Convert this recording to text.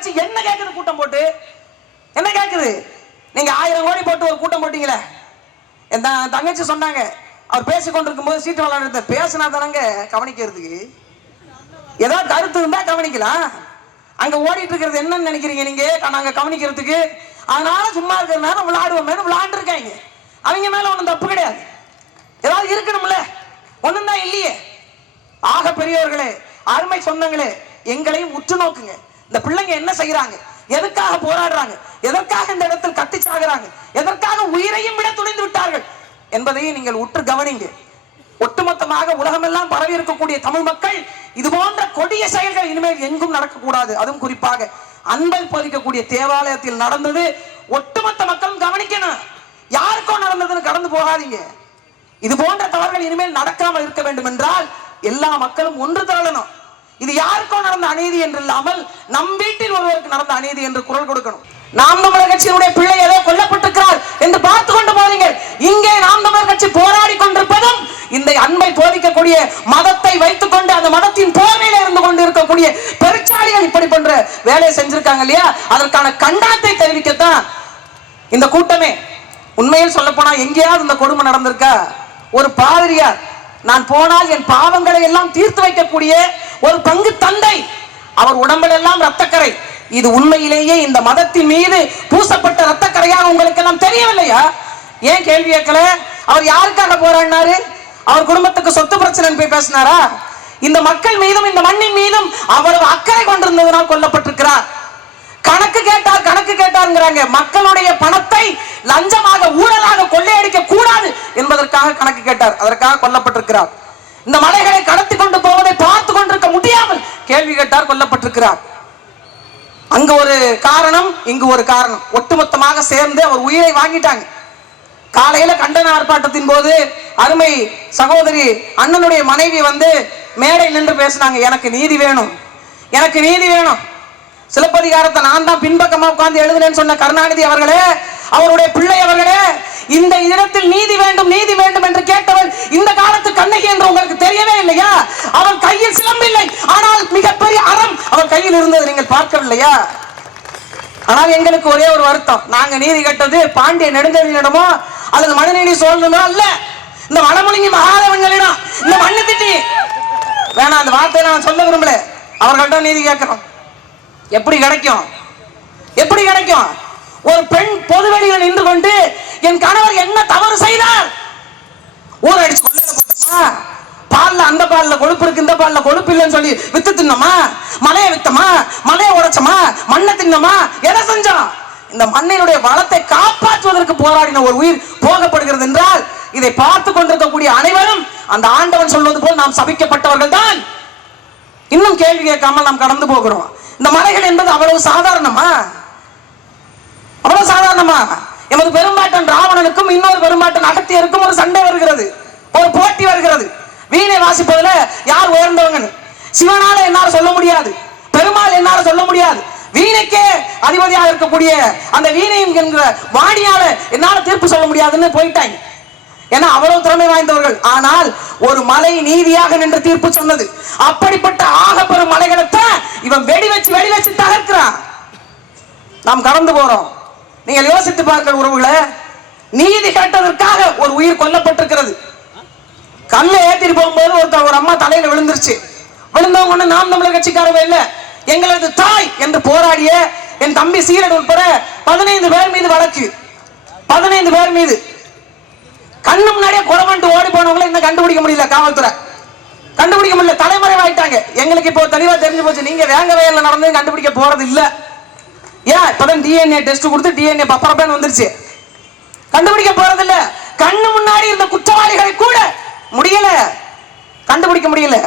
கட்சி என்ன கேட்குது? கூட்டம் போட்டு என்ன கேட்குது? நீங்க 1000 கோடி போட்டு ஒரு கூட்டம் போட்டீங்களே. என் தங்கச்சி சொன்னாங்க, அவர் பேசிக்கொண்டிருக்கும் போது சீட்டு விளையாடுறத பேசினா தானங்க கவனிக்கிறதுக்கு. ஏதாவது கருத்து இருந்தா கவனிக்கலாம். அங்க ஓடிட்டு இருக்கிறது என்னன்னு நினைக்கிறீங்க நீங்க? நாங்க கவனிக்கிறதுக்கு. அதனால சும்மா இருக்கிறதுனால விளையாடுவோம் விளையாண்டுருக்காங்க. அவங்க மேல ஒன்றும் தப்பு கிடையாது. ஏதாவது இருக்கணும்ல, ஒண்ணும் தான் இல்லையே. ஆக பெரியவர்களே, அருமை சொந்தங்களே, எங்களையும் உற்று நோக்குங்க. இந்த பிள்ளைங்க என்ன செய்யறாங்க, எதற்காக போராடுறாங்க, எதற்காக இந்த இடத்தில் கட்டி சாகுறாங்க, எதற்காக உயிரையும் விட துணிந்து விட்டார்கள் என்பதையும் நீங்கள் உற்று கவனிங்க. ஒட்டுமொத்தமாக உலகமெல்லாம் பரவி இருக்கக்கூடிய தமிழ் மக்கள் இது போன்ற கொடிய செயல்கள் இனிமேல் எங்கும் நடக்கக்கூடாது. அதுவும் குறிப்பாக அன்பை போதிக்கக்கூடிய தேவாலயத்தில் நடந்தது. ஒட்டுமொத்த மக்களும் கவனிக்கணும். யாருக்கோ நடந்ததுன்னு கடந்து போகாதீங்க. இது போன்ற தவறுகள் இனிமேல் நடக்காமல் இருக்க வேண்டும் என்றால் எல்லா மக்களும் ஒன்று திரளணும். இது யாருக்கோ நடந்த அநீதி என்று இல்லாமல் நம் வீட்டில் ஒருவருக்கு நடந்த அநீதி என்று குரல் கொடுக்கணும். நாம் தமிழர் கட்சியினுடைய பிள்ளை ஏதோ கொல்லப்பட்டிருக்கிறார் என்று பார்த்து கொண்டு போறீர்கள். இங்கே நாம் தமிழர் கட்சி போராடி கொண்டிருப்பதும் இந்த அன்பை போதிக்கக்கூடிய மதத்தை வைத்துக் கொண்டு அந்த மதத்தின் போர்வையில இருந்து கொண்டு இருக்கக்கூடிய பெருச்சாளிகள் இப்படி போன்ற வேலையை செஞ்சிருக்காங்க இல்லையா, அதற்கான கண்டனத்தை தெரிவிக்கத்தான் இந்த கூட்டமே. உண்மையில் சொல்ல போனா எங்கேயாவது இந்த கொடுமை நடந்திருக்கா? ஒரு பாதிரியார், நான் போனால் என் பாவங்களை எல்லாம் தீர்த்து வைக்கக்கூடிய ஒரு பங்கு தந்தை, அவர் உடம்பில் எல்லாம் ரத்தக்கரை. இது உண்மையிலேயே இந்த மதத்தின் மீது பூசப்பட்ட ரத்தக்கரையாக உங்களுக்கு எல்லாம் தெரியவில்லையா? ஏன் கேள்வி கேட்கல? அவர் யாருக்காக போராடினாரு? அவர் குடும்பத்துக்கு சொத்து பிரச்சனை போய் பேசினாரா? இந்த மக்கள் மீதும் இந்த மண்ணின் மீதும் அவ்வளவு அக்கறை கொண்டிருந்ததனால் கொல்லப்பட்டிருக்கிறார். கணக்கு கேட்டாருங்கிறாங்க. மக்களுடைய பணத்தை லஞ்சமாக ஊழலாக கொள்ளையடிக்க கூடாது என்பதற்காக கணக்கு கேட்டார். அதற்காக கொல்லப்பட்டிருக்கிறார். இந்த மலைகளை கடத்தி கொண்டு போவதை பார்த்து கொண்டிருக்க முடியாமல் கேள்வி கேட்டார், கொல்லப்பட்டிருக்கிறார். அங்க ஒரு காரணம், இங்கு ஒரு காரணம், ஒட்டுமொத்தமாக சேர்ந்து அவர் உயிரை வாங்கிட்டாங்க. காலையில கண்டன ஆர்ப்பாட்டத்தின் போது அருமை சகோதரி அண்ணனுடைய மனைவி வந்து மேடை நின்று பேசினாங்க, எனக்கு நீதி வேணும், எனக்கு நீதி வேணும். சிலப்பதிகாரத்தை நான் தான் பின்பக்கமா உட்கார்ந்து எழுதுனேன்னு சொன்ன கருணாநிதி அவர்களே, அவருடைய பிள்ளை அவர்களே, இந்த இடத்தில் நீதி வேண்டும் நீதி வேண்டும் என்று கேட்டவள் இந்த காலத்து கண்ணகி என்று உங்களுக்கு தெரியவே இல்லையா? அவள் கையில் சிலம்பில்லை, ஆனால் மிகப்பெரிய அறம் அவள் கையில் இருந்தது நீங்கள் பார்க்கவில்லையா? ஆனால் எங்களுக்கு ஒரே ஒரு வருத்தம், நாங்க நீதி கேட்டது பாண்டிய நெடுஞ்செழியனிடமோ அல்லது மனுநீதி சோழனோ அல்ல, இந்த வடமொழிங்கி மகாதேவன்களிடம். இந்த மண்ணு திட்டி வேணாம், அந்த வார்த்தையை நான் சொல்ல விரும்பல. அவர்கள்ட்ட நீதி கேட்கிறோம். எப்படி கிடைக்கும்? எப்படி கிடைக்கும்? ஒரு பெண் பொதுவெளியில் நின்று கொண்டு என் கணவர் என்ன தவறு செய்தார், ஊர் அடிச்சு கொள்ளப்பட்டமா, பால்ல அந்த பால்ல கொழுப்பு இருக்கு இந்த பால்ல கொழுப்பு இல்லைன்னு சொல்லி வித்து தின்னமா, மலையை வித்தமா, மலையை உடைச்சமா, மண்ணை தின்னமா, எதை செஞ்சோம்? இந்த மண்ணினுடைய வளத்தை காப்பாற்றுவதற்கு போராடின ஒரு உயிர் போகப்படுகிறது என்றால் இதை பார்த்து கொண்டிருக்கக்கூடிய அனைவரும் அந்த ஆண்டவன் சொல்வது போல் நாம் சபிக்கப்பட்டவர்கள் தான். இன்னும் கேள்வி கேட்காமல் நாம் கடந்து போகிறோம். இந்த மலைகள் என்பது அவ்வளவு சாதாரணமா? அவ்வளவு சாதாரணமா? எமது பெரும்பாட்டன் ராவணனுக்கும் இன்னொரு பெரும்பாட்டன் அகத்தியருக்கும் ஒரு சண்டை வருகிறது, ஒரு போட்டி வருகிறது. வீணை வாசிப்பதுல யார் உயர்ந்தவங்க? சிவனால என்னால சொல்ல முடியாது, பெருமாள் என்னால சொல்ல முடியாது. வீணைக்கே அதிபதியாக இருக்கக்கூடிய அந்த வீணை என்கிற வாணியால என்னால தீர்ப்பு சொல்ல முடியாதுன்னு போயிட்டாங்க. ஏன்னா அவ்வளவு திறமை வாய்ந்தவர்கள். ஆனால் ஒரு மலை நீதியாக நின்று தீர்ப்பு சொன்னது. அப்படிப்பட்ட ஆகப்பெரும் மலைகளைத்தான் இவன் வெடி வச்சு தகர்க்கிறான். நாம் கடந்து போறோம். நீங்கள் யோசித்து பார்க்க உறவுகளை, நீதி கேட்டதற்காக ஒரு உயிர் கொல்லப்பட்டிருக்கிறது. கல்லை ஏற்றிட்டு போகும்போது ஒரு அம்மா தலையில விழுந்துருச்சு. விழுந்தவங்க ஒண்ணு நாம் தமிழர் கட்சிக்காரவே இல்ல, எங்களது தாய் என்று போராடிய என் தம்பி சீரன் உட்பட 15 பேர் மீது வழக்கு. 15 பேர் மீது கண்ணு முன்னாடியே கொலை பண்ணிட்டு ஓடி போனவங்களை இன்னும் கண்டுபிடிக்க முடியல, காவல்துறை கண்டுபிடிக்க முடியல, தலைமறைவாயிட்டாங்க. எங்களுக்கு இப்போ தெளிவா தெரிஞ்சு போச்சு, நீங்க வேங்க வயல்ல நடந்து கண்டுபிடிக்க போறது இல்ல. ஏன் இப்பதான் டிஎன்ஏ டெஸ்ட் கொடுத்து டிஎன்ஏ பப்பரப்பேன் வந்துருச்சு, கண்டுபிடிக்க போறது இல்ல. கண்ணு முன்னாடி இருந்த குற்றவாளிகளை கூட முடியல, கண்டுபிடிக்க முடியல.